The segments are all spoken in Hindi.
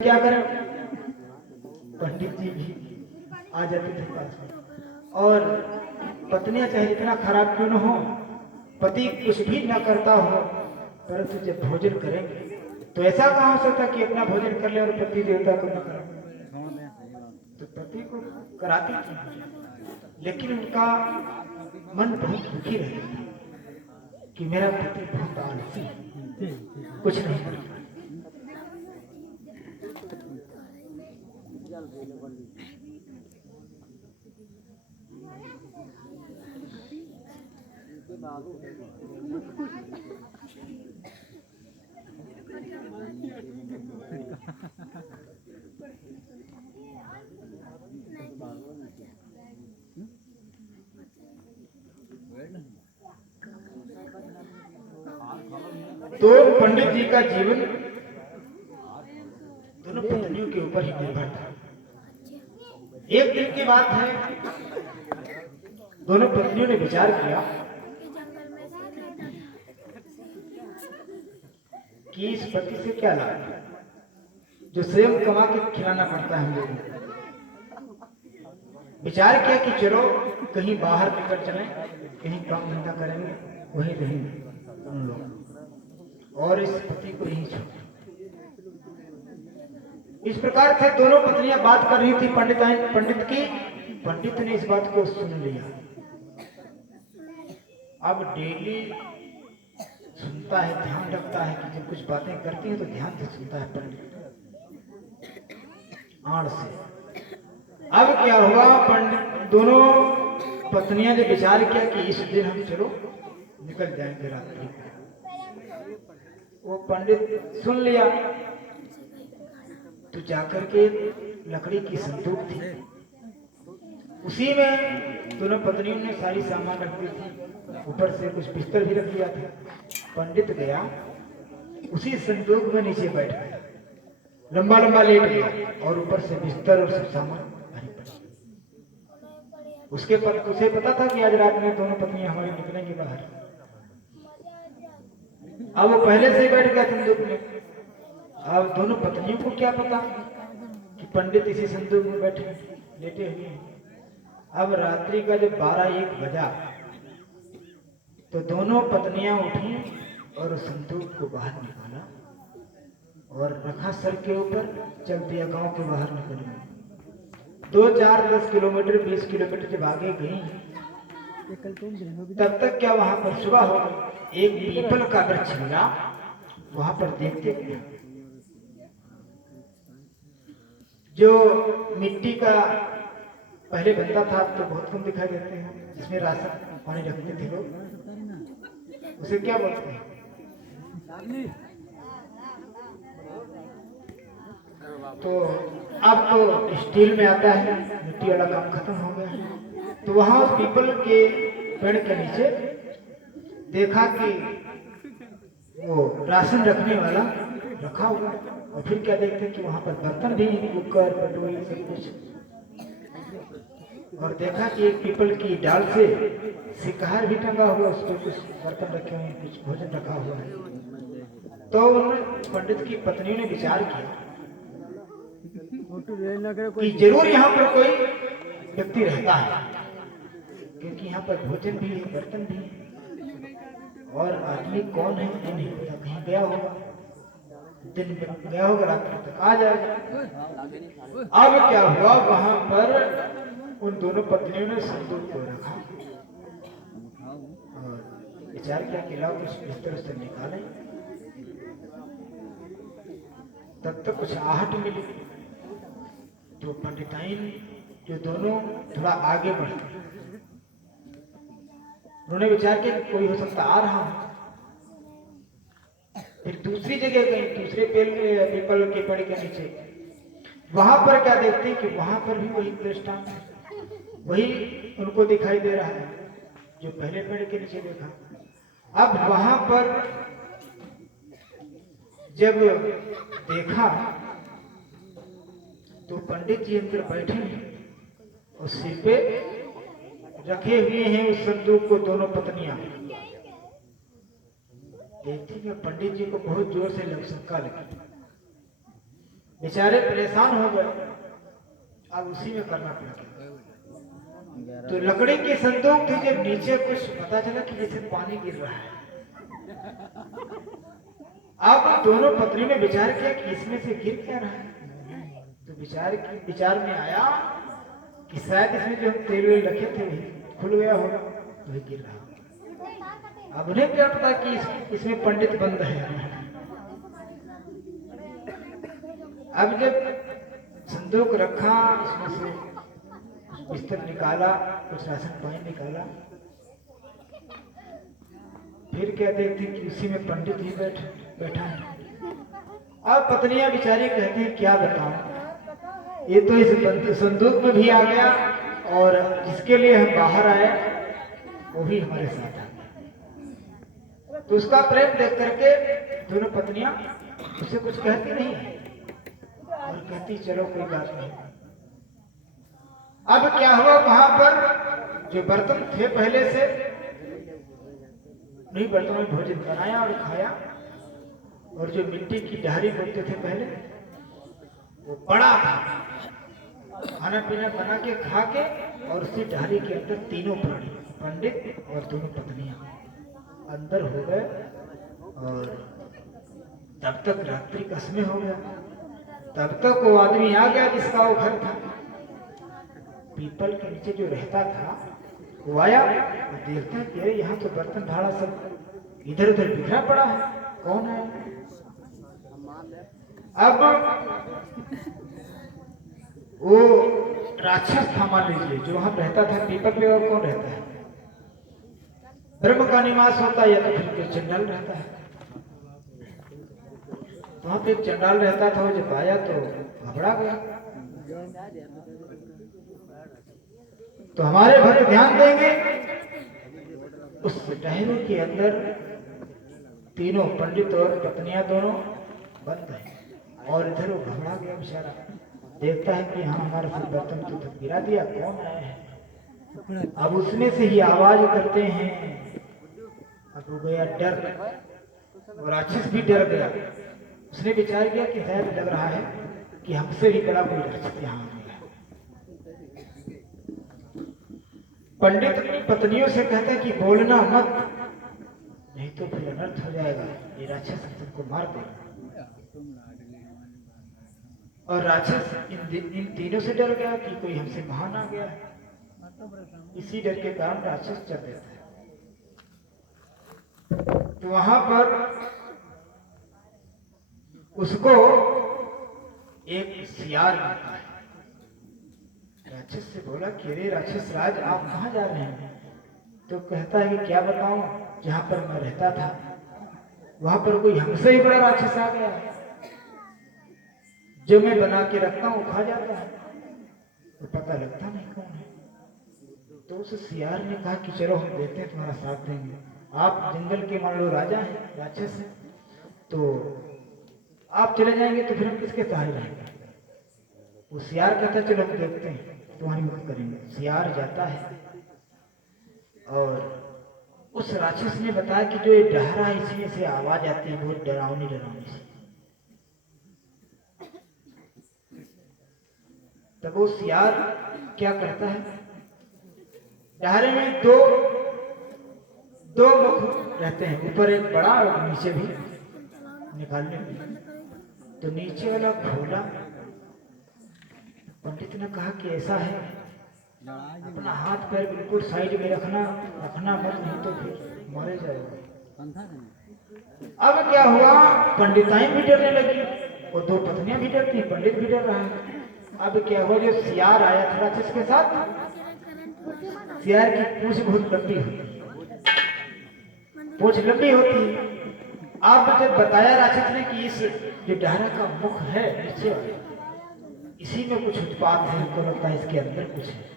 क्या करें, पंडित जी भी आ जाते थे पास में। और पत्नियां चाहे इतना खराब क्यों न हो, पति कुछ भी न करता हो, परंतु जब भोजन करेंगे तो ऐसा कहाँ हो सकता कि अपना भोजन कर ले और पति देवता को न करे। तो पति को कराती थी, लेकिन उनका मन बहुत दुखी रहता था कि मेरा पति बहुत आलसी है, कुछ नहीं करता। तो पंडित जी का जीवन दोनों पत्नियों के ऊपर ही निर्भर था। एक दिन की बात है, दोनों पत्नियों ने विचार किया कि इस पति से क्या लाभ जो स्वयं कमा के खिलाना पड़ता है हम लोगों को। विचार किया कि चलो कहीं बाहर निकल चले, कहीं काम धंधा करेंगे, वहीं रहेंगे हम लोग और इस पति को यहीं छोड़। इस प्रकार से दोनों पत्नियां बात कर रही थी पंडित की। पंडित ने इस बात को सुन लिया। अब डेली सुनता है, ध्यान रखता है कि जब कुछ बातें करती है तो ध्यान से सुनता है पंडित आड़ से। अब क्या हुआ, पंडित दोनों पत्नियां ने विचार किया कि इस दिन हम चलो निकल जाएंगे रात्रि को। वो पंडित सुन लिया तो जाकर के लकड़ी की संदूक थी, उसी में दोनों पत्नियों ने सारी सामान रख दी थी, ऊपर से कुछ बिस्तर भी रख दिया था। पंडित गया, उसी संदूक में नीचे बैठ गया, लंबा लंबा लेट गया और ऊपर से बिस्तर और सब सामान भरी पड़ी। उसे पता था कि आज रात में दोनों पत्नियां हमारी निकलेंगी बाहर। अब वो पहले से ही बैठ गया संदूक में। अब दोनों पत्नियों को क्या पता कि पंडित इसी संदूक में बैठे लेटे हुए हैं। अब रात्रि का जब 12-1 बजा तो दोनों पत्नियां उठी और संदूक को बाहर निकाला और रखा सर के ऊपर, चल दिया गांव के बाहर निकल गई। 2-4-10 किलोमीटर 20 किलोमीटर जब आगे गई तब तक क्या वहां पर सुबह हो गई। एक पीपल का वृक्ष मिला, वहां पर देखते जो मिट्टी का पहले बनता था, अब तो बहुत कम दिखाई देते हैं, जिसमें राशन पानी रखते थे लोग, उसे क्या बोलते हैं? तो अब तो स्टील में आता है, मिट्टी वाला काम खत्म हो गया। तो वहां उस पीपल के पेड़ के नीचे देखा कि वो राशन रखने वाला रखा हुआ। और फिर क्या देखते कि वहां पर बर्तन भी, कुकर कटोरी सब कुछ। और देखा कि एक पीपल की डाल से शिकार भी टंगा हुआ, उस पर कुछ बर्तन रखे हुए, कुछ भोजन रखा हुआ है। तो पंडित की पत्नियों ने विचार किया कि जरूर यहाँ पर कोई व्यक्ति रहता है, क्योंकि यहाँ पर भोजन भी है, बर्तन भी है, और आदमी कौन है ये नहीं पता, कहीं गया होगा, दिन में गया होगा, रात्रि तक आ जाएगा। अब क्या हुआ, वहां पर उन दोनों पत्नियों ने संदूक को रखा और विचार किया कि लाओ कुछ बिस्तर से निकाले। तब तक कुछ आहट मिली तो पंडिताइन जो दोनों थोड़ा आगे बढ़ गए। उन्होंने विचार किया कि कोई हो सकता आ रहा है। फिर दूसरी जगह गई, दूसरे पीपल के पेड़ के नीचे। वहां पर क्या देखते कि वहां पर भी वही दृष्टांत है, वही उनको दिखाई दे रहा है जो पहले पेड़ के नीचे देखा। अब वहां पर जब देखा तो पंडित जी अंदर बैठे हैं और सिर पे रखे हुए हैं उस संदूक को दोनों पत्नियां। देखती कि पंडित जी को बहुत जोर से शंका लगी। बेचारे परेशान हो गए। अब उसी में करना पड़ा। तो लकड़ी की संदूक थी, जब नीचे कुछ पता चला कि जैसे पानी गिर रहा है। अब दोनों पत्नी ने विचार किया कि इसमें से गिर क्या रहा है। तो विचार में आया कि शायद इसमें जो हम तेल वेल रखे थे वही खुल गया होगा, वही गिर रहा। अब उन्हें क्या पता कि इसमें पंडित बंद है। अब जब संदूक रखा, उसमें से बिस्तर निकाला, कुछ राशन पानी निकाला, फिर क्या देखते कि उसी में पंडित ही बैठा है। अब पत्नियां बेचारी कहती हैं क्या बताऊं, ये तो इस संदूक में भी आ गया और जिसके लिए हम बाहर आए वो भी हमारे साथ आ गया। तो उसका प्रेम देख करके दोनों पत्नियां उसे कुछ कहती नहीं है और कहती चलो कोई बात नहीं। अब क्या हुआ, वहां पर जो बर्तन थे पहले से, नहीं बर्तन में भोजन बनाया और खाया, और जो मिट्टी की डाहरी बोलते थे पहले वो बड़ा था, खाना पीना बना के खा के, और उसी डाहरी के अंदर तीनों प्राणी, पंडित और दोनों पत्नियां अंदर हो गए। और तब तक रात्रि का समय हो गया। तब तक वो आदमी आ गया जिसका वो घर था, पीपल के नीचे जो रहता था, वो आया और देखता कि अरे यहाँ तो बर्तन भाड़ा सब इधर उधर बिखरा पड़ा है, कौन है। अब वो राक्षस था, मान लीजिए, जो वहां रहता था पीपल पे। और कौन रहता है, ब्रह्म का निवास होता है, या तो फिर कोई चंडाल रहता है। वहां पे एक चंडाल रहता था, वो जब आया तो घबरा गया। तो हमारे भक्त ध्यान देंगे, उस डहरे के अंदर तीनों पंडित और पत्नियां दोनों बंद है, और इधर वो घबरा गया बेचारा, देखता है कि हाँ हमारा सब बर्तन तो गिरा दिया, कौन आया है। अब उसमें से ही आवाज करते हैं। अब हो गया डर, और राक्षस भी डर गया। उसने विचार किया कि शायद लग रहा है कि हमसे भी बड़ा कोई राक्षस यहाँ आ गया। पंडित अपनी पत्नियों से कहता है कि बोलना मत, नहीं तो फिर अनर्थ हो जाएगा, ये राक्षस तुमको मार देगा। और राक्षस इन तीनों से डर गया कि कोई हमसे महान आ गया है। इसी डर के कारण राक्षस चल देता है। तो वहां पर उसको एक सियार मिलता है। राक्षस से बोला कि अरे राक्षस राज, आप कहाँ जा रहे हैं। तो कहता है कि क्या बताऊं, जहां पर मैं रहता था वहां पर कोई हमसे ही बड़ा राक्षस आ गया है, जो मैं बना के रखता हूं खा जाता है, तो पता लगता नहीं कौन है। तो उस सियार ने कहा कि चलो हम देते हैं, तुम्हारा साथ देंगे, आप जंगल के मान लो राजा हैं, राक्षस हैं, तो आप चले जाएंगे तो फिर हम किसके सहारे रहेंगे। वो सियार कहता है चलो हम देखते हैं, तुम्हारी मदद करेंगे। सियार जाता है और उस राक्षस ने बताया कि जो ये डहरा है इसमें से आवाज आती है बहुत डरावनी डरावनी सी। तब वो सियार क्या करता है, डहरे में दो मुख रहते हैं, ऊपर एक बड़ा और नीचे भी निकालने के। तो नीचे वाला खोला। पंडित ने कहा कि ऐसा है, अपना हाथ पैर बिल्कुल साइड में रखना मत, नहीं तो फिर मारे जाएगा। अब क्या हुआ, पंडिताएं भी डरने लगी और दो पत्नियां भी डरती, पंडित भी डर रहा है। अब क्या हुआ, जो सियार आया था राक्षस के साथ, सियार की पूंछ बहुत लंबी होती, पूंछ लंबी होती। अब जब बताया राक्षस ने कि इस जो डहरा का मुख है नीचे वाले, इसी में कुछ उत्पाद है, हमको लगता है इसके अंदर कुछ है।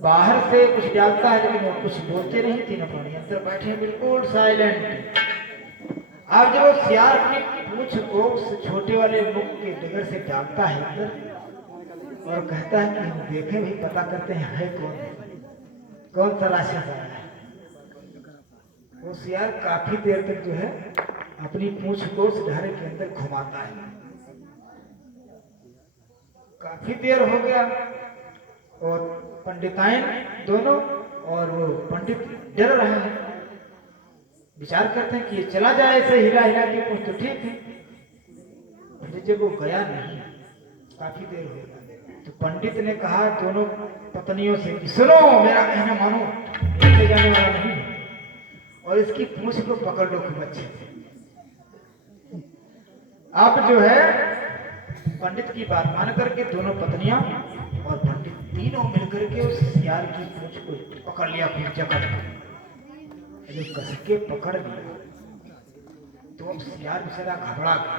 बाहर से कुछ डालता है लेकिन वो कुछ बोलते नहीं, तीनों प्राणी अंदर बैठे हैं बिल्कुल साइलेंट। अब जब वो सियार अपनी पूंछ को उस छोटे वाले मुख के डिगर से डालता है अंदर और कहता है कि हम देखें भी, पता करते हैं है कौन सा राक्षस आया है। वो सियार काफी देर तक जो है अपनी पूंछ को उस डहरे के अंदर घुमाता है, काफी देर हो गया और पंडिताइन दोनों और वो पंडित डर रहे हैं, विचार करते हैं कि ये चला जाए ऐसे हिला हिला के कुछ तो ठीक है। पंडित जब वो गया नहीं, काफी देर हो गया, तो पंडित ने कहा दोनों पत्नियों से कि सुनो, मेरा कहना मानो, ऐसे जाने वाला नहीं है, और इसकी पूंछ को पकड़ लो खूब अच्छे से। अब जो है पंडित की बात मान करके दोनों पत्नियां और पंडित तीनों मिलकर के उस सियार की पूंछ को पकड़ लिया, खूब जकड़ जब कस के पकड़ लिया तो अब सियार बेचारा घबरा गया,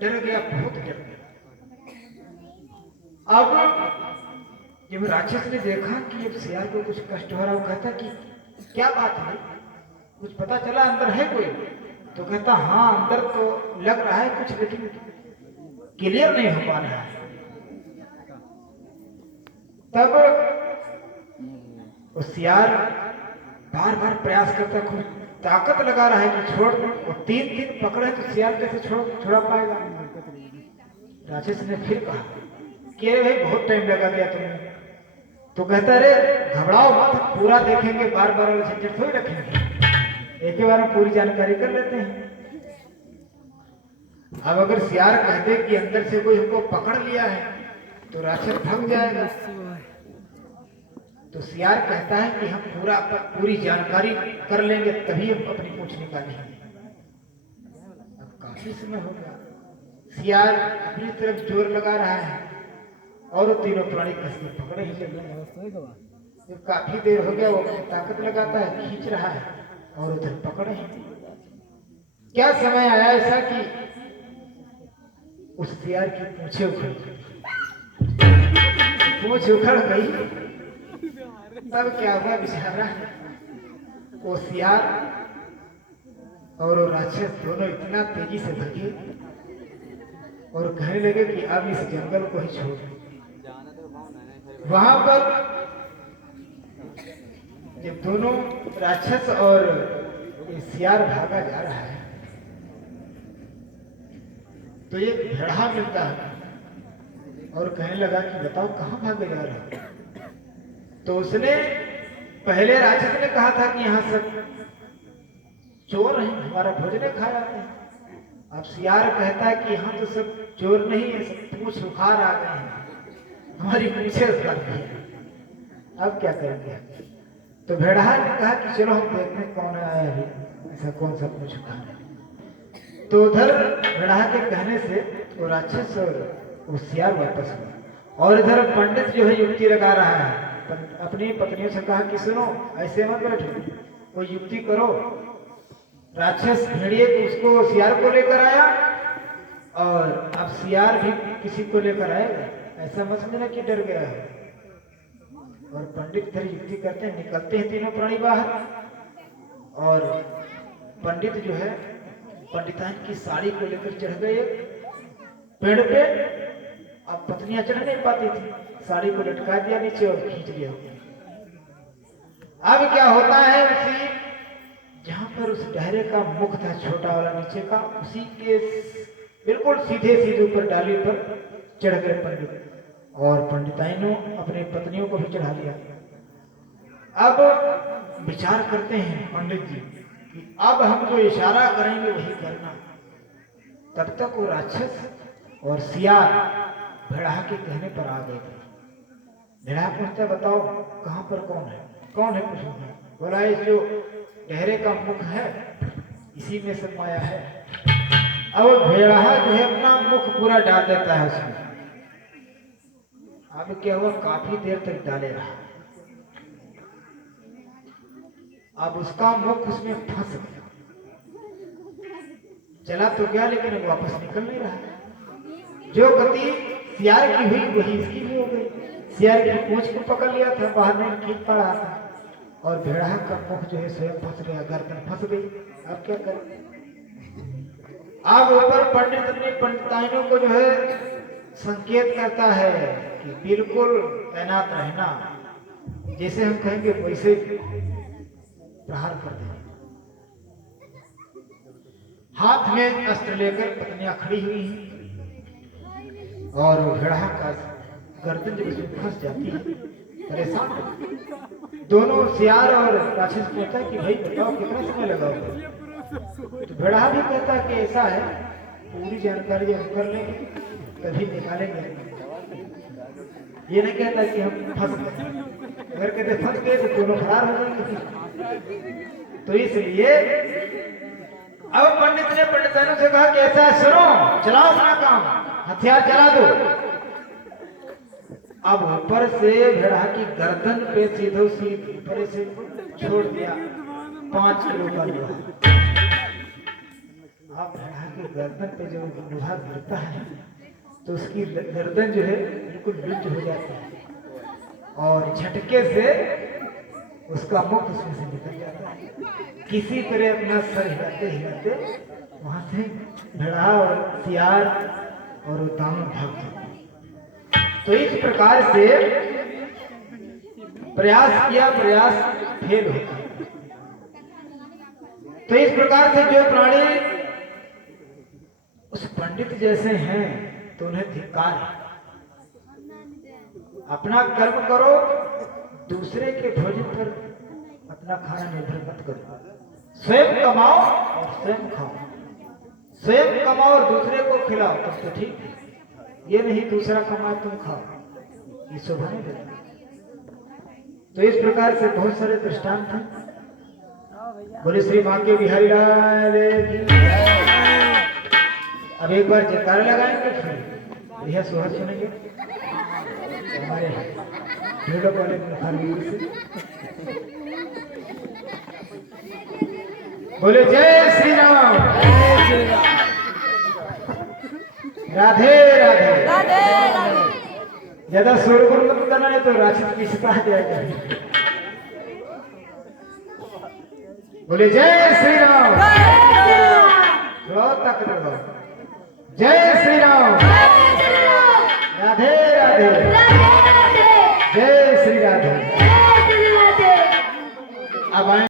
डर गया, बहुत डर गया। अब जब राक्षस ने देखा कि अब सियार को कुछ कष्ट हो रहा, वो कहता कि क्या बात है, कुछ पता चला अंदर है कोई? तो कहता हाँ, अंदर तो लग रहा है कुछ, लेकिन क्लियर नहीं हो पा रहा है। तब वो सियार बार बार प्रयास करता, खूब ताकत लगा रहा है कि छोड़, और तीन दिन पकड़े तो सियार कैसे छोड़ा पाएगा। राक्षस ने फिर कहा कि अरे भाई बहुत टाइम लगा दिया तुमने। तो कहता अरे घबराओ मत, पूरा देखेंगे, बार बार झंझट थोड़ी रखेंगे, एक ही बार में पूरी जानकारी कर लेते हैं। अब अगर सियार कहते कि अंदर से कोई हमको पकड़ लिया है तो राक्षस भाग जाएगा। तो सियार कहता है कि हम पूरी जानकारी कर लेंगे तभी हम अपनी पूंछ निकालेंगे। अब काफी समय हो गया, सियार अपनी तरफ जोर लगा रहा है और तीनों प्राणी कस के पकड़े ही लगे। जब काफी देर हो गया, वो अपनी ताकत लगाता है, खींच रहा है और उधर पकड़े हैं। क्या समय आया ऐसा कि उस सियार की पूंछे उखड़ गई, पूंछ उखड़ गई। तब क्या हुआ, बेचारा वो सियार और वो राक्षस दोनों इतना तेजी से भागे और कहने लगे कि अब इस जंगल को ही छोड़। वहां पर जब दोनों राक्षस और सियार भागा जा रहा है तो एक भेड़ा मिलता है और कहने लगा कि बताओ कहां भागे जा रहे हो। तो उसने पहले राक्षस ने कहा था कि यहाँ सब चोर हैं, हमारा भोजन खा जाते हैं। अब सियार कहता है कि यहाँ तो सब चोर नहीं है, सब पूंछ उखाड़ आ गए हैं, हमारी पूंछे उखड़ गई है, अब क्या करेंगे। तो भेड़ा ने कहा कि चलो हम देखते हैं कौन आया है, ऐसा कौन सा पूंछ उखाड़ है। तो उधर भेड़ा के कहने से वो राक्षस और वो सियार वापस हुआ और इधर पंडित जो है युक्ति लगा रहा है, अपनी पत्नियों से कहा कि सुनो ऐसे मत बैठो, कोई युक्ति करो। राक्षस भेड़िए को उसको सियार को लेकर आया और अब सियार भी किसी को लेकर आएगा, ऐसा मत समझना कि डर गया है। और पंडित इधर युक्ति करते हैं, निकलते हैं तीनों प्राणी बाहर और पंडित जो है पंडिताइन की साड़ी को लेकर चढ़ गए पेड़ पे। अब पत्नियां चढ़ नहीं पाती थी, साड़ी को लटका दिया नीचे और खींच लिया। अब क्या होता है, उसी जहां पर उस डहरे का मुख था छोटा वाला नीचे का, उसी के बिल्कुल सीधे सीधे ऊपर डाली पर चढ़ गए पंडित और पंडिताइनों अपनी पत्नियों को भी चढ़ा लिया। अब विचार करते हैं पंडित जी कि अब हम जो इशारा करेंगे वही करना। तब तक वो राक्षस और सियार भेड़ा के कहने पर आ गए थे। भेड़ा पूछता बताओ कहां पर कौन है पूछो। बोला इस जो गहरे का मुख है इसी में सब माया है। अब भेड़ा जो है अपना मुख पूरा डाल देता है उसमें। अब क्या हुआ, काफी देर तक डाले रहा, अब उसका मुख उसमें फंस गया, चला तो गया लेकिन अब वापस निकल नहीं रहा। जो गति सियार की हुई वही इसकी भी हो गई। सियार की पूंछ को पकड़ लिया था, बाहर नहीं खींच पा रहा था और भेड़ा का मुख जो है स्वयं फंस गया, गर्दन फंस गई। अब क्या करें। अब ऊपर पंडित अपने पंडिताइनों को जो है संकेत करता है कि बिल्कुल तैनात रहना, जैसे हम कहेंगे वैसे प्रहार कर दें। हाथ में अस्त्र लेकर पत्नियां खड़ी हुई हैं और भेड़ा का गर्दन जब उसमें फंस जाती है, परेशान। दोनों सियार और राक्षस कहता है कि भाई बताओ कितना समय लगाओगे। तो भेड़ा भी कहता है कि ऐसा है, पूरी जानकारी हम कर लेंगे तभी निकालेंगे। ये नहीं कहता कि हम फंस गए, अगर कहते फंस गए तो दोनों फरार हो जाएंगे। तो इसलिए अब पंडित ने पंडितानों से कहा कि ऐसा है, सुनो चलाओ अपना काम, हथियार चला दो। अब ऊपर से भेड़ा की गर्दन पे सीधो सीध ऊपर से छोड़ दिया 5 किलो का लोहा। अब भेड़ा की गर्दन पे जब लोहा गिरता है तो उसकी गर्दन जो है बिल्कुल लुप्त हो जाती है और झटके से उसका मुख उसमें से निकल जाता है। किसी तरह अपना सर हिलाते हिलाते वहां से भेड़ा और सियार और वो दानव भाग जाते। तो इस प्रकार से प्रयास किया, प्रयास फेल होता। तो इस प्रकार से जो प्राणी उस पंडित जैसे हैं तो उन्हें धिक्कार है। अपना कर्म करो, दूसरे के भोजन पर अपना खाना निर्भर मत करो। स्वयं कमाओ और स्वयं खाओ, स्वयं कमाओ और दूसरे को खिलाओ, तब तो ठीक है। ये नहीं दूसरा कमाए तुम खाओ, ये शोभा नहीं देता। तो इस प्रकार से बहुत सारे दृष्टांत हैं। बोले श्री मां के बिहारी लाल की। अब एक बार जयकारा लगाएंगे, फिर यह सोहर सुनेंगे हमारे ढोलक वाले से। बोले जय श्री राम, राधे राधे। ज्यादा शोरगुल मत करना, नहीं तो राक्षस की सता जाएगा। बोले जय श्री राम, तक जय श्री राम, राधे राधे।